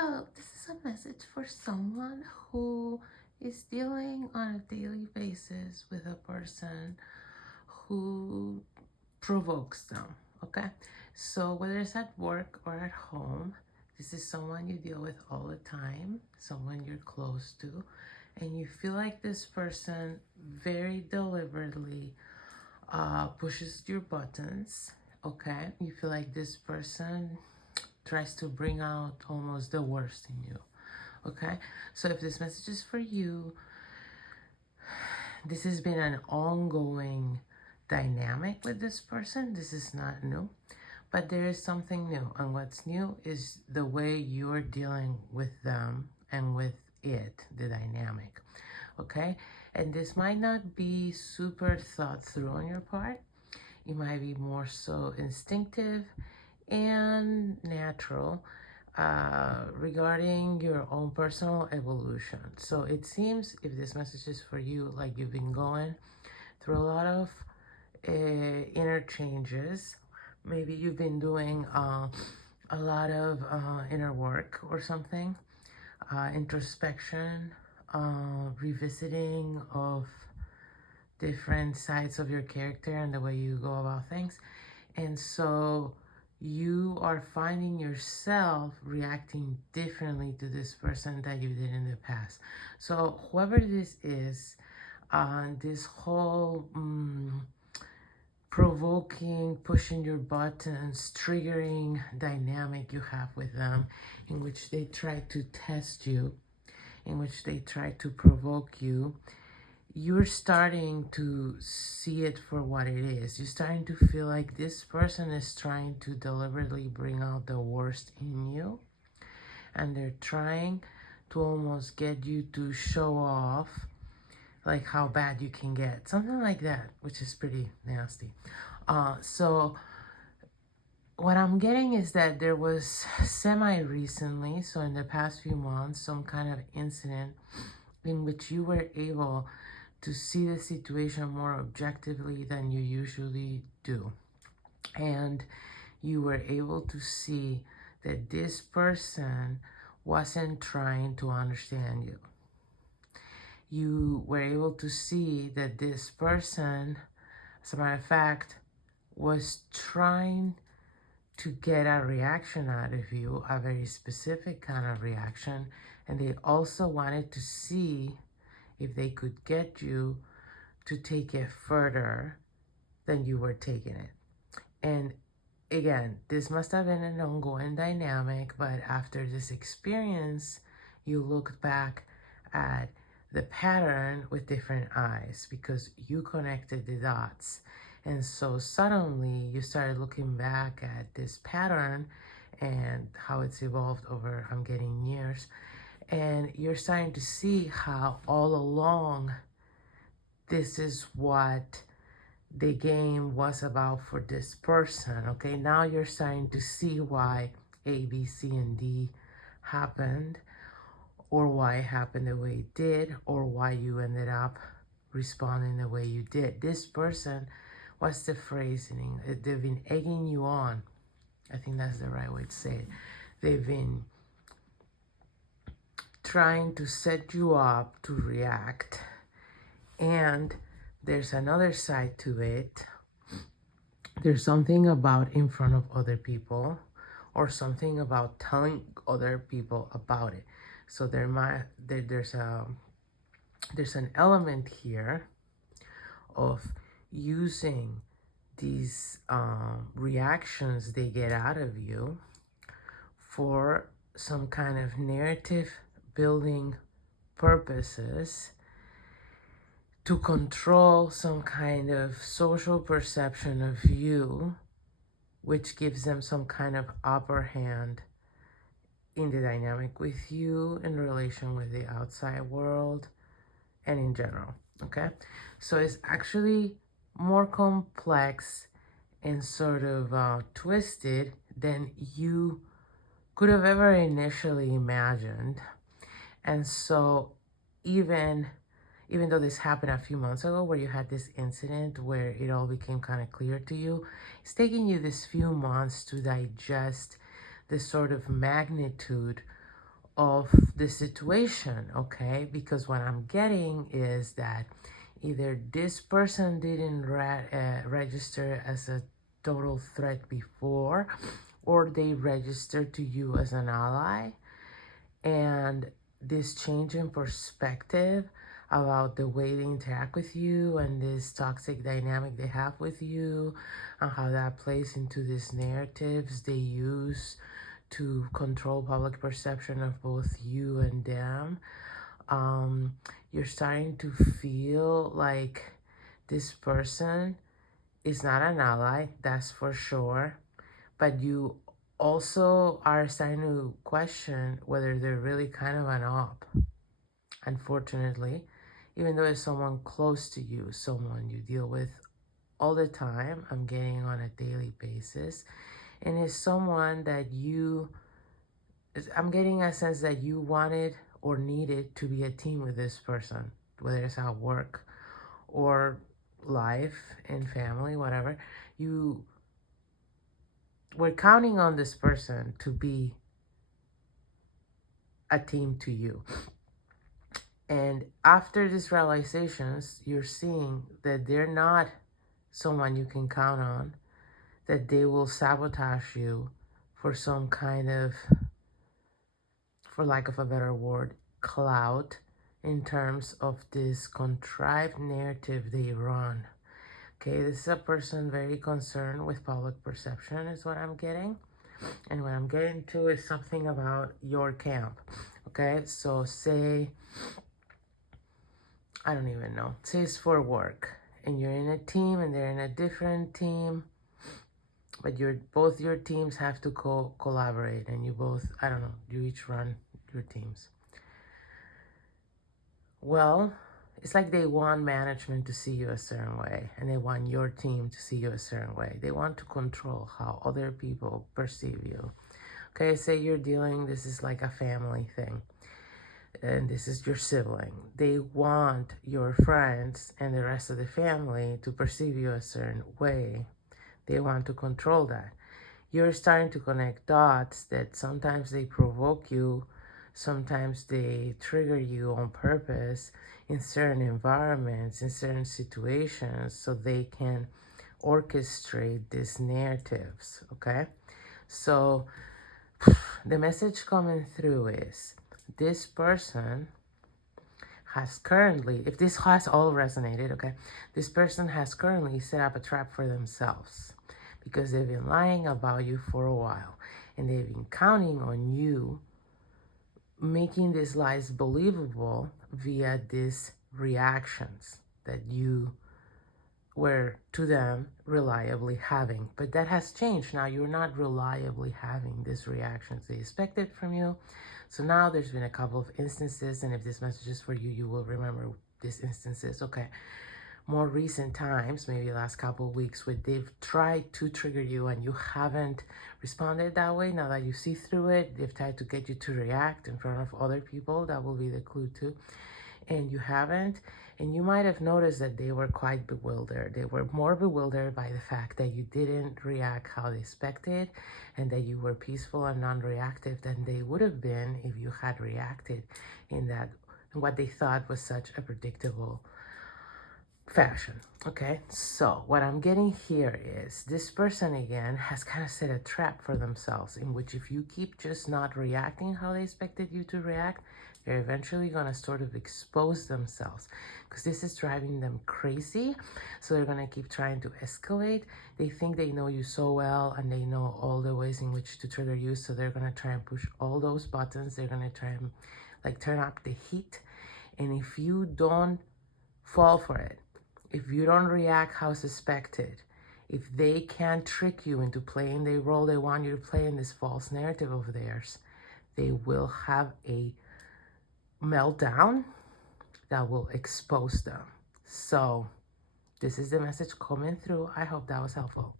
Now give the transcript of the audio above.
Hello, this is a message for someone who is dealing on a daily basis with a person who provokes them. Okay, so whether it's at work or at home, this is someone you deal with all the time, someone you're close to, and you feel like this person very deliberately pushes your buttons. Okay, you feel like this person tries to bring out almost the worst in you. Okay, so if this message is for you, this has been an ongoing dynamic with this person. This is not new, but there is something new, and what's new is the way you're dealing with them and with it, the dynamic. Okay, and this might not be super thought through on your part. It might be more so instinctive and natural regarding your own personal evolution. So it seems, if this message is for you, like you've been going through a lot of inner changes. Maybe you've been doing a lot of inner work or something, introspection, revisiting of different sides of your character and the way you go about things. And so you are finding yourself reacting differently to this person that you did in the past. So whoever this is, this whole provoking, pushing your buttons, triggering dynamic you have with them, in which they try to test you, in which they try to provoke you, you're starting to see it for what it is. You're starting to feel like this person is trying to deliberately bring out the worst in you, and they're trying to almost get you to show off like how bad you can get, something like that, which is pretty nasty. So what I'm getting is that there was semi-recently, so in the past few months, some kind of incident in which you were able to see the situation more objectively than you usually do. And you were able to see that this person wasn't trying to understand you. You were able to see that this person, as a matter of fact, was trying to get a reaction out of you, a very specific kind of reaction. And they also wanted to see if they could get you to take it further than you were taking it. And again, this must have been an ongoing dynamic, but after this experience, you looked back at the pattern with different eyes because you connected the dots. And so suddenly you started looking back at this pattern and how it's evolved over, I'm getting years. And you're starting to see how all along this is what the game was about for this person. Okay, now you're starting to see why A, B, C, and D happened, or why it happened the way it did, or why you ended up responding the way you did. This person, what's the phrasing? They've been egging you on. I think that's the right way to say it. They've been trying to set you up to react. And there's another side to it. There's something about in front of other people, or something about telling other people about it. So there's an element here of using these reactions they get out of you for some kind of narrative building purposes, to control some kind of social perception of you, which gives them some kind of upper hand in the dynamic with you, in relation with the outside world, and in general. Okay, so it's actually more complex and sort of twisted than you could have ever initially imagined. And so even though this happened a few months ago, where you had this incident where it all became kind of clear to you, it's taking you this few months to digest the sort of magnitude of the situation, okay? Because what I'm getting is that either this person didn't register as a total threat before, or they registered to you as an ally, and this change in perspective about the way they interact with you and this toxic dynamic they have with you and how that plays into these narratives they use to control public perception of both you and them. You're starting to feel like this person is not an ally, that's for sure, but you also are starting to question whether they're really kind of an op, unfortunately, even though it's someone close to you, someone you deal with all the time, I'm getting on a daily basis, and it's someone that I'm getting a sense that you wanted or needed to be a team with this person, whether it's at work or life and family, whatever. You were counting on this person to be a team to you. And after these realizations, you're seeing that they're not someone you can count on, that they will sabotage you for some kind of, for lack of a better word, clout in terms of this contrived narrative they run. Okay, this is a person very concerned with public perception is what I'm getting. And what I'm getting to is something about your camp. Okay, so say, I don't even know, say it's for work and you're in a team and they're in a different team, but both your teams have to collaborate and you both, I don't know, you each run your teams. Well, it's like they want management to see you a certain way and they want your team to see you a certain way. They want to control how other people perceive you. Okay, say you're dealing, this is like a family thing, and this is your sibling. They want your friends and the rest of the family to perceive you a certain way. They want to control that. You're starting to connect dots that sometimes they provoke you, sometimes they trigger you on purpose in certain environments, in certain situations, so they can orchestrate these narratives, okay? So the message coming through is this person has currently, if this has all resonated, okay, this person has currently set up a trap for themselves because they've been lying about you for a while and they've been counting on you making these lies believable via these reactions that you were to them reliably having. But that has changed. Now you're not reliably having these reactions they expected from you. So now there's been a couple of instances, and if this message is for you, you will remember these instances, okay? More recent times, maybe the last couple of weeks, where they've tried to trigger you and you haven't responded that way. Now that you see through it, they've tried to get you to react in front of other people. That will be the clue too. And you haven't. And you might have noticed that they were quite bewildered. They were more bewildered by the fact that you didn't react how they expected and that you were peaceful and non-reactive than they would have been if you had reacted in that, what they thought was such a predictable fashion. Okay, so what I'm getting here is this person again has kind of set a trap for themselves in which if you keep just not reacting how they expected you to react, they're eventually going to sort of expose themselves because this is driving them crazy. So they're going to keep trying to escalate. They think they know you so well and they know all the ways in which to trigger you. So they're going to try and push all those buttons. They're going to try and like turn up the heat. And if you don't fall for it, if you don't react how suspected, if they can't trick you into playing the role they want you to play in this false narrative of theirs, they will have a meltdown that will expose them. So this is the message coming through. I hope that was helpful.